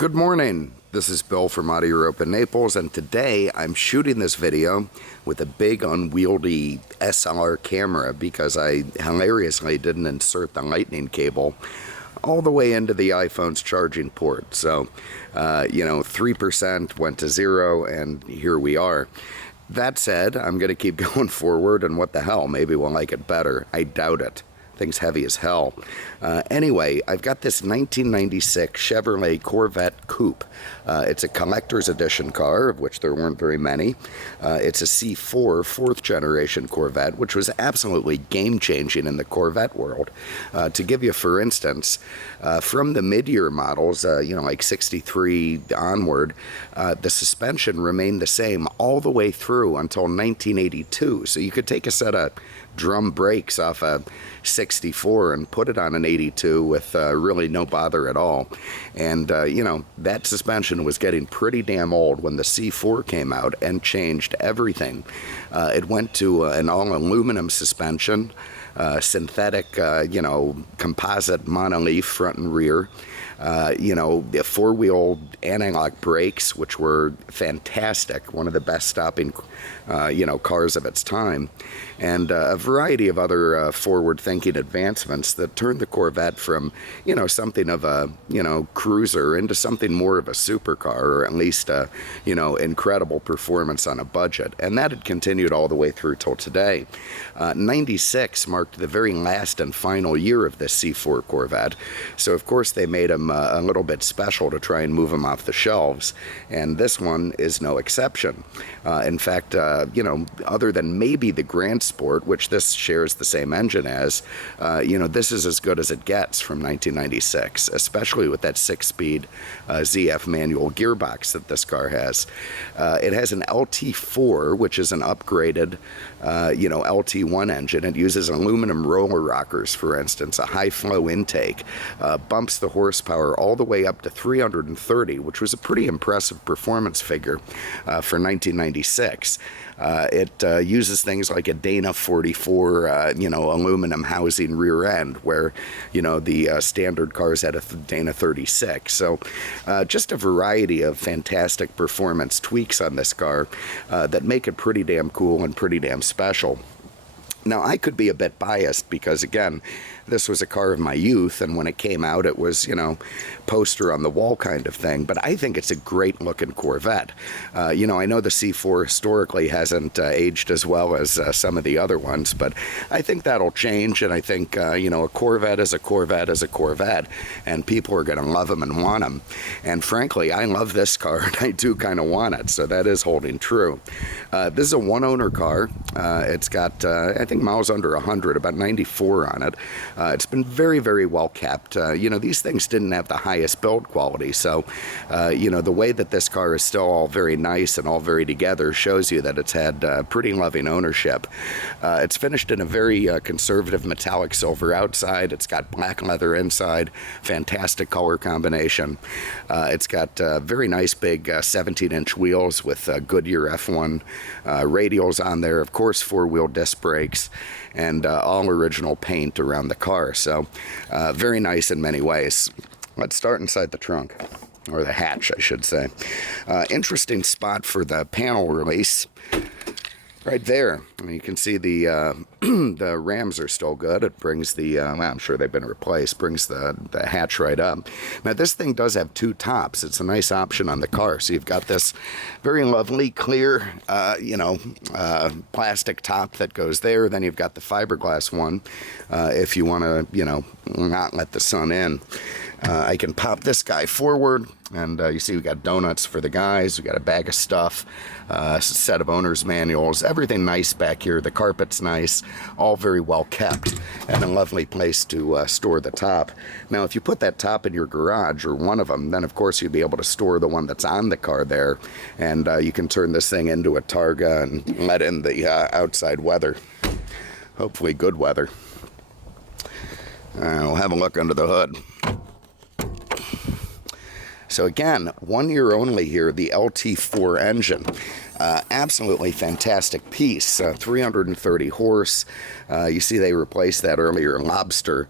Good morning, this is Bill from Europa, Naples, and today I'm shooting this video with a big unwieldy SLR camera because I hilariously didn't insert the lightning cable all the way into the iPhone's charging port. So, 3% went to 0, and here we are. That said, I'm going to keep going forward, and what the hell, maybe we'll like it better. I doubt it. Thing's heavy as hell. Anyway, I've got this 1996 Chevrolet Corvette Coupe. It's a collector's edition car, of which there weren't very many. It's a C4 fourth generation Corvette, which was absolutely game-changing in the Corvette world. To give you, for instance, from the mid-year models, like 63 onward, the suspension remained the same all the way through until 1982. So you could take a set of drum brakes off a 64 and put it on an 82 with really no bother at all. And, that suspension was getting pretty damn old when the C4 came out and changed everything. It went to an all-aluminum suspension, synthetic, composite monoleaf front and rear. The four-wheel analog brakes, which were fantastic, one of the best stopping, cars of its time, and a variety of other forward-thinking advancements that turned the Corvette from, something of a, cruiser into something more of a supercar, or at least incredible performance on a budget. And that had continued all the way through till today. 96 marked the very last and final year of this C4 Corvette, so of course they made them a little bit special to try and move them off the shelves, and this one is no exception. In fact, other than maybe the Grand Sport, which this shares the same engine as, this is as good as it gets from 1996, especially with that 6-speed ZF manual gearbox that this car has. It has an LT4, which is an upgraded, LT1 engine. It uses aluminum roller rockers, for instance, a high-flow intake, bumps the horsepower all the way up to 330, which was a pretty impressive performance figure for 1996. It uses things like a Dana 44, aluminum housing rear end, where, the standard cars had a Dana 36. So just a variety of fantastic performance tweaks on this car that make it pretty damn cool and pretty damn special. Now, I could be a bit biased because, again, this was a car of my youth, and when it came out, it was, poster on the wall kind of thing. But I think it's a great-looking Corvette. I know the C4 historically hasn't aged as well as some of the other ones, but I think that'll change, and I think, a Corvette is a Corvette is a Corvette, and people are going to love them and want them. And frankly, I love this car, and I do kind of want it, so that is holding true. This is a one-owner car. It's got, I think, miles under 100, about 94 on it. It's been very, very well kept. These things didn't have the highest build quality, so, the way that this car is still all very nice and all very together shows you that it's had pretty loving ownership. It's finished in a very conservative metallic silver outside. It's got black leather inside, fantastic color combination. It's got very nice big 17-inch wheels with Goodyear F1 radials on there, of course, four-wheel disc brakes, and all original paint around the car. So very nice in many ways. Let's start inside the trunk, or the hatch, I should say. Interesting spot for the panel release. Right there, you can see the the rams are still good. It brings the, I'm sure they've been replaced, brings the hatch right up. Now, this thing does have two tops. It's a nice option on the car. So you've got this very lovely, clear, plastic top that goes there. Then you've got the fiberglass one if you want to, not let the sun in. I can pop this guy forward, and you see we got donuts for the guys. We got a bag of stuff, a set of owner's manuals, everything nice back here. The carpet's nice, all very well kept, and a lovely place to store the top. Now, if you put that top in your garage, or one of them, then of course you'll be able to store the one that's on the car there, and you can turn this thing into a targa and let in the outside weather. Hopefully good weather. We'll have a look under the hood. So again, 1 year only here, the LT4 engine. Absolutely fantastic piece, 330 horse. You see they replaced that earlier Lobster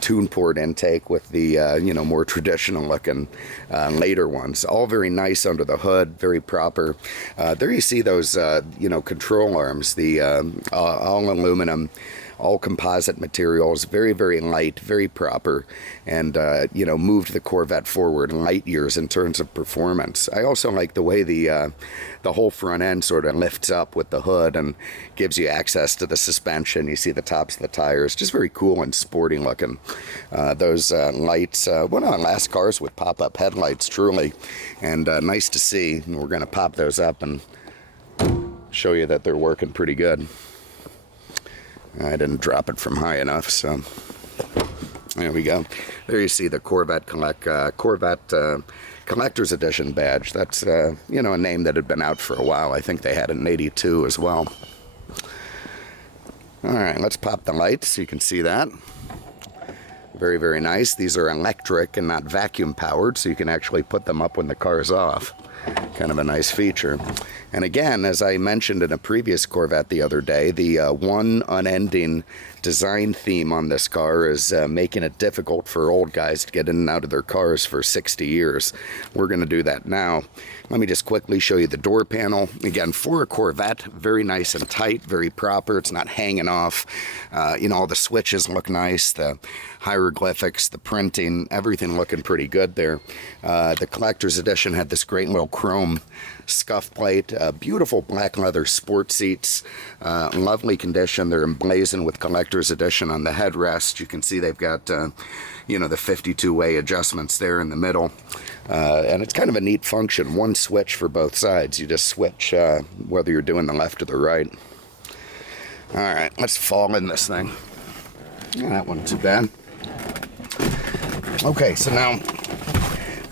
tune port intake with the more traditional looking later ones. All very nice under the hood, very proper. There you see those control arms, the all aluminum, all composite materials, very, very light, very proper, and moved the Corvette forward light years in terms of performance. I also like the way the whole front end sort of lifts up with the hood and gives you access to the suspension. You see the tops of the tires, just very cool and sporty looking. Those lights, one of the last cars with pop-up headlights, truly, and nice to see. And we're going to pop those up and show you that they're working pretty good. I didn't drop it from high enough, so there we go. There you see the Corvette Collector's Edition badge. That's a name that had been out for a while. I think they had it in '82 as well. All right, let's pop the lights so you can see that. Very, very nice. These are electric and not vacuum powered, so you can actually put them up when the car is off. Kind of a nice feature. And again, as I mentioned in a previous Corvette the other day, the one unending design theme on this car is making it difficult for old guys to get in and out of their cars for 60 years. We're going to do that now. Let me just quickly show you the door panel. Again, for a Corvette, very nice and tight, very proper. It's not hanging off. All the switches look nice, the hieroglyphics, the printing, everything looking pretty good there. The Collector's Edition had this great little chrome scuff plate, beautiful black leather sport seats, lovely condition. They're emblazoned with Collector's Edition on the headrest. You can see they've got the 52-way adjustments there in the middle, and it's kind of a neat function. One switch for both sides. You just switch whether you're doing the left or the right. All right, let's fall in this thing. That wasn't too bad. Okay, so now,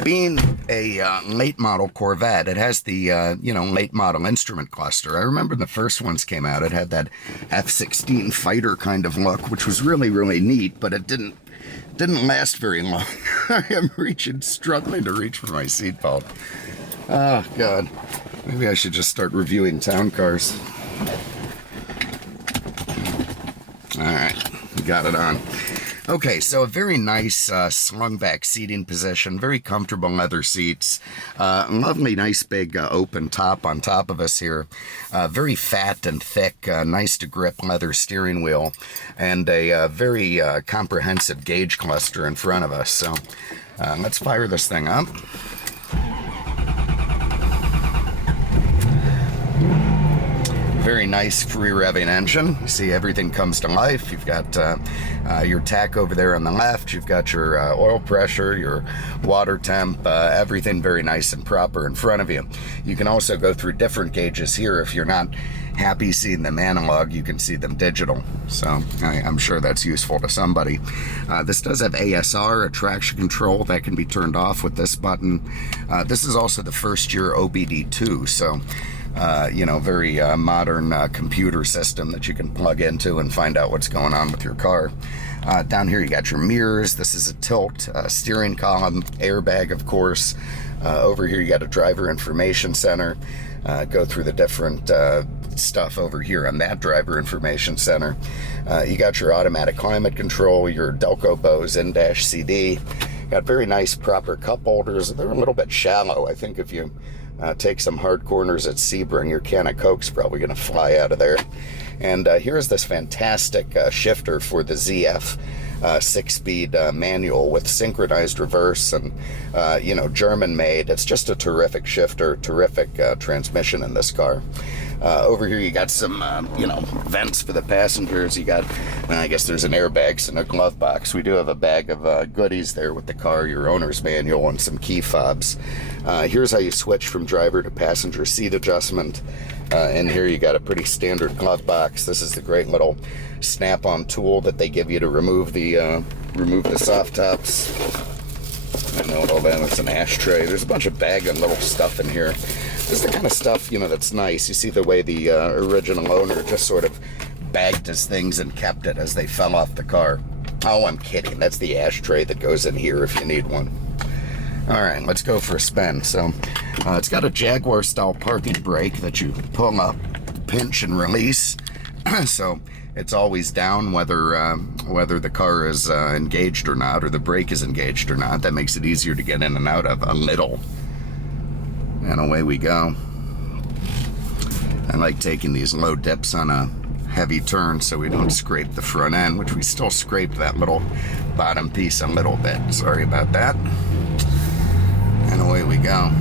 being a late model Corvette, it has the late model instrument cluster. I remember the first ones came out, it had that F-16 fighter kind of look, which was really, really neat, but it didn't last very long. I am struggling to reach for my seatbelt. Oh God, maybe I should just start reviewing town cars. All right, got it on. Okay, so a very nice slung back seating position, very comfortable leather seats, lovely nice big open top on top of us here, very fat and thick, nice to grip leather steering wheel, and a very comprehensive gauge cluster in front of us. So let's fire this thing up. Very nice free revving engine. You see everything comes to life. You've got your tach over there on the left. You've got your oil pressure, your water temp, everything very nice and proper in front of you. You can also go through different gauges here. If you're not happy seeing them analog, you can see them digital. So I'm sure that's useful to somebody. This does have ASR, a traction control, that can be turned off with this button. This is also the first year OBD2, so very modern computer system that you can plug into and find out what's going on with your car. Down here you got your mirrors. This is a tilt steering column, airbag of course. Over here you got a driver information center. Go through the different stuff over here on that driver information center. You got your automatic climate control, your Delco-Bose in-dash CD. Got very nice proper cup holders. They're a little bit shallow. I think if you take some hard corners at Sebring, your can of Coke's probably going to fly out of there. And here's this fantastic shifter for the ZF 6-speed manual with synchronized reverse and, German made. It's just a terrific shifter, terrific transmission in this car. Over here you got some, vents for the passengers. You got, I guess there's an airbag and a glove box. We do have a bag of goodies there with the car, your owner's manual, and some key fobs. Here's how you switch from driver to passenger seat adjustment. And here you got a pretty standard glove box. This is the great little snap-on tool that they give you to remove the soft tops. I know all that. It's an ashtray. There's a bunch of bag and little stuff in here. This is the kind of stuff, that's nice. You see the way the original owner just sort of bagged his things and kept it as they fell off the car. Oh, I'm kidding. That's the ashtray that goes in here if you need one. All right, let's go for a spin. So it's got a Jaguar style parking brake that you pull up, pinch and release. So it's always down whether the car is engaged or not, or the brake is engaged or not. That makes it easier to get in and out of a little. And away we go. I like taking these low dips on a heavy turn so we don't scrape the front end, which we still scraped that little bottom piece a little bit. Sorry about that. And away we go.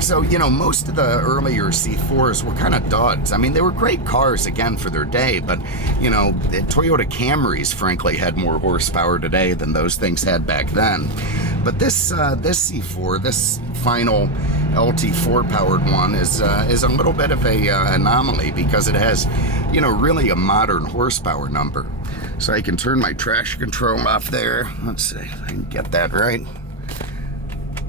So, you know, most of the earlier C4s were kind of duds. I mean, they were great cars, again, for their day, but, you know, the Toyota Camrys, frankly, had more horsepower today than those things had back then. But this C4, this final LT4 powered one is a little bit of a anomaly because it has, you know, really a modern horsepower number. So I can turn my traction control off there. Let's see if I can get that right.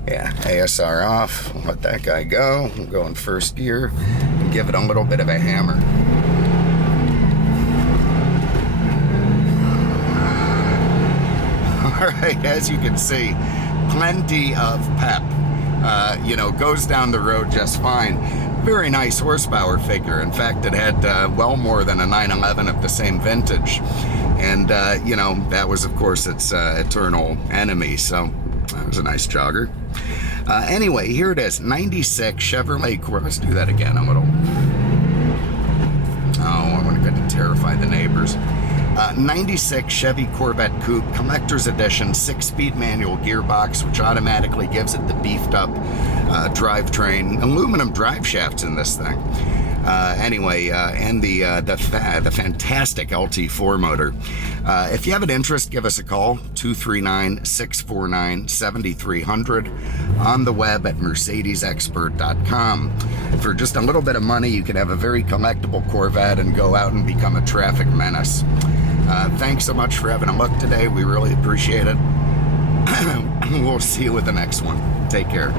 Yeah, ASR off. Let that guy go. We'll go in first gear and give it a little bit of a hammer. All right, as you can see, plenty of pep. You know, goes down the road just fine. Very nice horsepower figure. In fact, it had well more than a 911 of the same vintage. And, you know, that was, of course, its eternal enemy. So that was a nice jogger. Anyway, here it is, 96 Chevrolet Corvette. Let's do that again a little. Oh, I want to get to terrify the neighbors. 96 Chevy Corvette Coupe, Collector's Edition, 6-speed manual gearbox, which automatically gives it the beefed up drivetrain. Aluminum drive shafts in this thing. Anyway, and the fantastic LT4 motor. If you have an interest, give us a call, 239-649-7300, on the web at mercedesexpert.com. For just a little bit of money, you can have a very collectible Corvette and go out and become a traffic menace. Thanks so much for having a look today. We really appreciate it. We'll see you with the next one. Take care.